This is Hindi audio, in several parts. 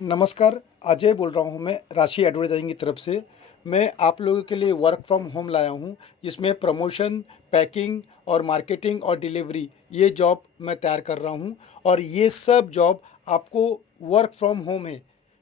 नमस्कार, अजय बोल रहा हूँ मैं राशि एडवर्टाइजिंग की तरफ से। मैं आप लोगों के लिए वर्क फ्रॉम होम लाया हूँ, जिसमें प्रमोशन, पैकिंग और मार्केटिंग और डिलीवरी ये जॉब मैं तैयार कर रहा हूँ। और ये सब जॉब आपको वर्क फ्रॉम होम है,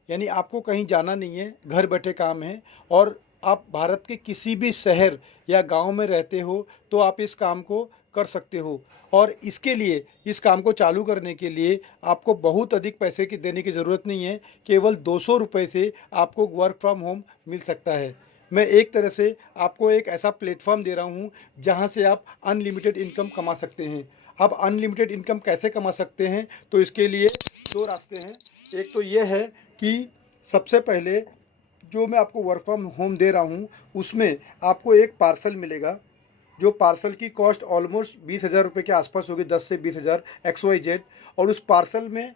यानी आपको कहीं जाना नहीं है, घर बैठे काम है। और आप भारत के किसी भी शहर या गांव में रहते हो तो आप इस काम को कर सकते हो। और इसके लिए, इस काम को चालू करने के लिए आपको बहुत अधिक पैसे की देने की ज़रूरत नहीं है। केवल 200 रुपये से आपको वर्क फ्रॉम होम मिल सकता है। मैं एक तरह से आपको एक ऐसा प्लेटफॉर्म दे रहा हूँ जहाँ से आप अनलिमिटेड इनकम कमा सकते हैं। अब अनलिमिटेड इनकम कैसे कमा सकते हैं, तो इसके लिए दो रास्ते हैं। एक तो ये है कि सबसे पहले जो मैं आपको वर्क फ्रॉम होम दे रहा हूँ उसमें आपको एक पार्सल मिलेगा, जो पार्सल की कॉस्ट ऑलमोस्ट 20,000 रुपये के आसपास होगी, 10 से 20,000 XYZ। और उस पार्सल में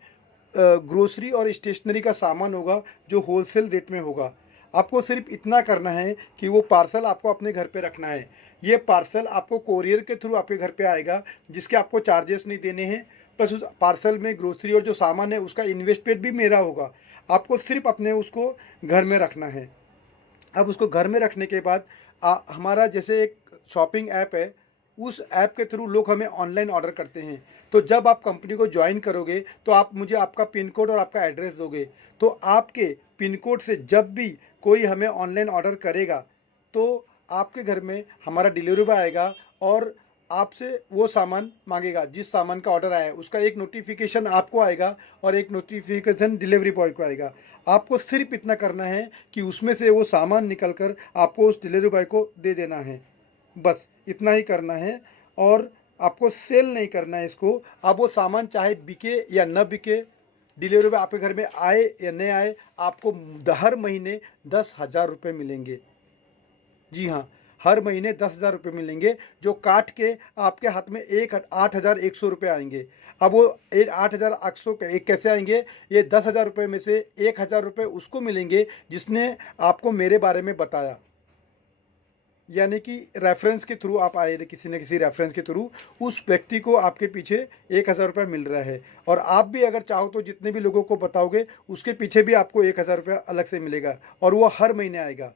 ग्रोसरी और स्टेशनरी का सामान होगा जो होलसेल रेट में होगा। आपको सिर्फ इतना करना है कि वो पार्सल आपको अपने घर पे रखना है। ये पार्सल आपको कोरियर के थ्रू आपके घर पे आएगा, जिसके आपको चार्जेस नहीं देने हैं। प्लस उस पार्सल में ग्रोसरी और जो सामान है उसका इन्वेस्टमेंट भी मेरा होगा। आपको सिर्फ अपने उसको घर में रखना है। अब उसको घर में रखने के बाद हमारा जैसे एक शॉपिंग ऐप है, उस ऐप के थ्रू लोग हमें ऑनलाइन ऑर्डर करते हैं। तो जब आप कंपनी को ज्वाइन करोगे तो आप मुझे आपका पिन कोड और आपका एड्रेस दोगे, तो आपके पिन कोड से जब भी कोई हमें ऑनलाइन ऑर्डर करेगा तो आपके घर में हमारा डिलीवरी बॉय आएगा और आपसे वो सामान मांगेगा। जिस सामान का ऑर्डर आया है उसका एक नोटिफिकेशन आपको आएगा और एक नोटिफिकेशन डिलीवरी बॉय को आएगा। आपको सिर्फ इतना करना है कि उसमें से वो सामान निकल कर आपको उस डिलीवरी बॉय को दे देना है। बस इतना ही करना है। और आपको सेल नहीं करना है इसको। अब वो सामान चाहे बिके या न बिके, डिलीवरी बॉय आपके घर में आए या नहीं आए, आपको हर महीने 10,000 रुपये मिलेंगे। जी हाँ, हर महीने 10,000 रुपये मिलेंगे, जो काट के आपके हाथ में 8,100 रुपये आएंगे। अब वो 8,800 कैसे आएंगे? ये 10,000 रुपये में से 1,000 रुपये उसको मिलेंगे जिसने आपको मेरे बारे में बताया, यानी कि रेफरेंस के थ्रू आप आए, किसी न किसी रेफरेंस के थ्रू उस व्यक्ति को आपके पीछे 1,000 रुपये मिल रहा है। और आप भी अगर चाहो तो जितने भी लोगों को बताओगे उसके पीछे भी आपको 1,000 रुपया अलग से मिलेगा, और वो हर महीने आएगा।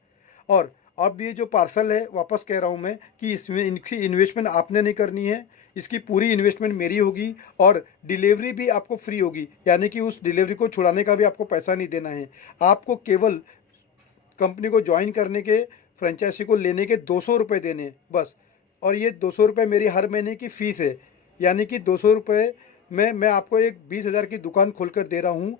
और अब ये जो पार्सल है, वापस कह रहा हूँ मैं कि इसमें इनकी इन्वेस्टमेंट आपने नहीं करनी है, इसकी पूरी इन्वेस्टमेंट मेरी होगी। और डिलीवरी भी आपको फ्री होगी, यानी कि उस डिलीवरी को छुड़ाने का भी आपको पैसा नहीं देना है। आपको केवल कंपनी को ज्वाइन करने के, फ्रेंचाइजी को लेने के 200 रुपये देने हैं बस। और ये 200 रुपये मेरी हर महीने की फ़ीस है, यानी कि 200 रुपये में मैं आपको एक 20,000 की दुकान खोल कर दे रहा हूँ।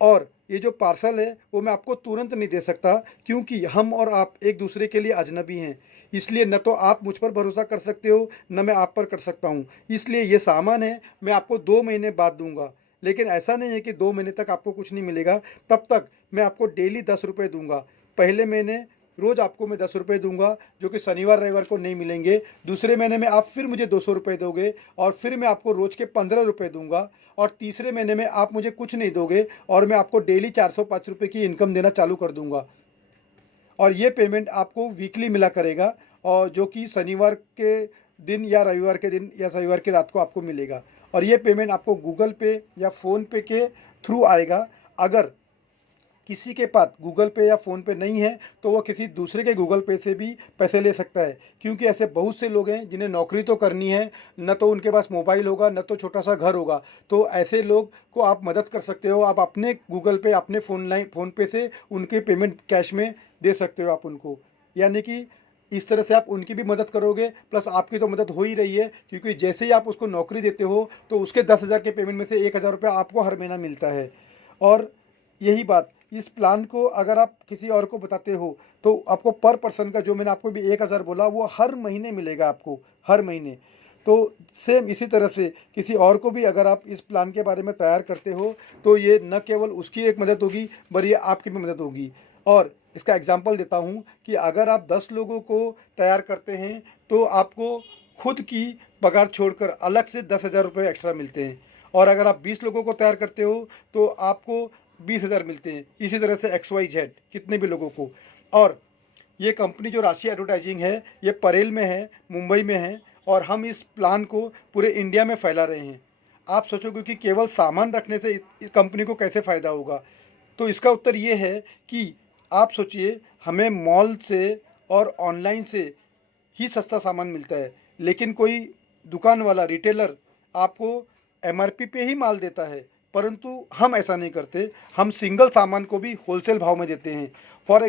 और ये जो पार्सल है वो मैं आपको तुरंत नहीं दे सकता, क्योंकि हम और आप एक दूसरे के लिए अजनबी हैं। इसलिए न तो आप मुझ पर भरोसा कर सकते हो, न मैं आप पर कर सकता हूँ। इसलिए ये सामान है मैं आपको 2 महीने बाद दूंगा। लेकिन ऐसा नहीं है कि 2 महीने तक आपको कुछ नहीं मिलेगा। तब तक मैं आपको डेली 10 रुपये दूंगा। पहले महीने रोज़ आपको मैं 10 रुपये दूंगा, जो कि शनिवार रविवार को नहीं मिलेंगे। दूसरे महीने में आप फिर मुझे 200 रुपये दोगे, और फिर मैं आपको रोज़ के 15 रुपये दूंगा। और तीसरे महीने में आप मुझे कुछ नहीं दोगे और मैं आपको डेली 405 रुपये की इनकम देना चालू कर दूंगा। और ये पेमेंट आपको वीकली मिला करेगा, और जो कि शनिवार के दिन या रविवार के दिन या रविवार की रात को आपको मिलेगा। और ये पेमेंट आपको गूगल पे या फ़ोन पे के थ्रू आएगा। अगर किसी के पास गूगल पे या फ़ोन पे नहीं है तो वो किसी दूसरे के गूगल पे से भी पैसे ले सकता है, क्योंकि ऐसे बहुत से लोग हैं जिन्हें नौकरी तो करनी है, न तो उनके पास मोबाइल होगा, न तो छोटा सा घर होगा। तो ऐसे लोग को आप मदद कर सकते हो। आप अपने गूगल पे, अपने फ़ोन पे से उनके पेमेंट कैश में दे सकते हो आप उनको। यानी कि इस तरह से आप उनकी भी मदद करोगे, प्लस आपकी तो मदद हो ही रही है, क्योंकि जैसे ही आप उसको नौकरी देते हो तो उसके 10,000 के पेमेंट में से 1,000 रुपये आपको हर महीना मिलता है। और यही बात, इस प्लान को अगर आप किसी और को बताते हो तो आपको पर पर्सन का, जो मैंने आपको भी 1,000 बोला, वो हर महीने मिलेगा आपको, हर महीने। तो सेम इसी तरह से किसी और को भी अगर आप इस प्लान के बारे में तैयार करते हो तो ये न केवल उसकी एक मदद होगी, बल्कि आपकी भी मदद होगी। और इसका एग्जांपल देता हूँ कि अगर आप 10 लोगों को तैयार करते हैं तो आपको खुद की पगार छोड़कर अलग से 10,000 रुपये एक्स्ट्रा मिलते हैं। और अगर आप 20 लोगों को तैयार करते हो तो आपको 20,000 मिलते हैं। इसी तरह से XYZ कितने भी लोगों को। और ये कंपनी जो राशि एडवर्टाइजिंग है, ये परेल में है, मुंबई में है, और हम इस प्लान को पूरे इंडिया में फैला रहे हैं। आप सोचोगे कि केवल सामान रखने से इस कंपनी को कैसे फ़ायदा होगा। तो इसका उत्तर ये है कि आप सोचिए, हमें मॉल से और ऑनलाइन से ही सस्ता सामान मिलता है, लेकिन कोई दुकान वाला रिटेलर आपको एमआरपी पे ही माल देता है, परंतु हम ऐसा नहीं करते। हम सिंगल सामान को भी होलसेल भाव में देते हैं। फॉर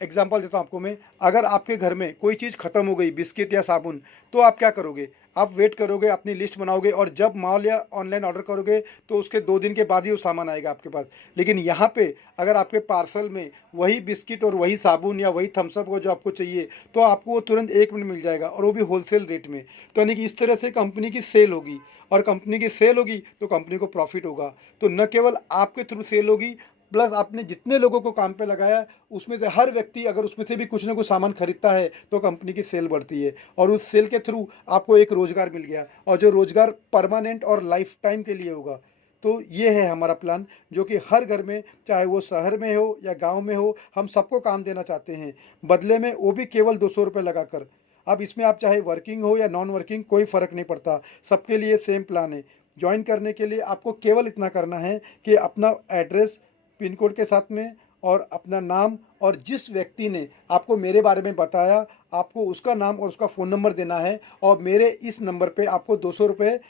एग्जांपल देता हूँ आपको मैं। अगर आपके घर में कोई चीज़ ख़त्म हो गई, बिस्किट या साबुन, तो आप क्या करोगे? आप वेट करोगे, अपनी लिस्ट बनाओगे, और जब मॉल या ऑनलाइन ऑर्डर करोगे तो उसके 2 दिन के बाद ही वो सामान आएगा आपके पास। लेकिन यहाँ पे अगर आपके पार्सल में वही बिस्किट और वही साबुन या वही थम्स अप को जो आपको चाहिए, तो आपको वो तुरंत 1 मिनट मिल जाएगा, और वो भी होलसेल रेट में। तो यानी कि इस तरह से कंपनी की सेल होगी, और कंपनी की सेल होगी तो कंपनी को प्रॉफिट होगा। तो न केवल आपके थ्रू सेल होगी, प्लस आपने जितने लोगों को काम पे लगाया, उसमें से हर व्यक्ति अगर उसमें से भी कुछ ना कुछ सामान खरीदता है तो कंपनी की सेल बढ़ती है, और उस सेल के थ्रू आपको एक रोज़गार मिल गया, और जो रोज़गार परमानेंट और लाइफ टाइम के लिए होगा। तो ये है हमारा प्लान, जो कि हर घर में, चाहे वो शहर में हो या गांव में हो, हम सबको काम देना चाहते हैं, बदले में वो भी केवल 200 रुपये लगाकर। अब इसमें आप चाहे वर्किंग हो या नॉन वर्किंग, कोई फ़र्क नहीं पड़ता, सबके लिए सेम प्लान है। ज्वाइन करने के लिए आपको केवल इतना करना है कि अपना एड्रेस पिन कोड के साथ में, और अपना नाम, और जिस व्यक्ति ने आपको मेरे बारे में बताया, आपको उसका नाम और उसका फ़ोन नंबर देना है, और मेरे इस नंबर पे आपको 200 रुपये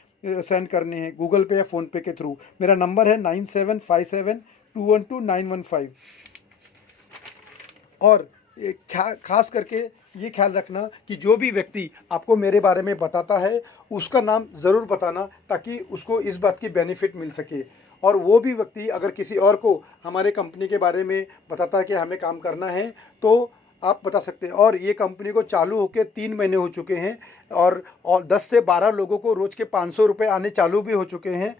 सेंड करने हैं, गूगल पे या फ़ोनपे के थ्रू। मेरा नंबर है 9757212915। और खास करके ये ख्याल रखना कि जो भी व्यक्ति आपको मेरे बारे में बताता है, उसका नाम ज़रूर बताना, ताकि उसको इस बात की बेनिफिट मिल सके। और वो भी व्यक्ति अगर किसी और को हमारे कंपनी के बारे में बताता है कि हमें काम करना है, तो आप बता सकते हैं। और ये कंपनी को चालू होकर 3 महीने हो चुके हैं, और 10 से 12 लोगों को रोज़ के 500 रुपये आने चालू भी हो चुके हैं।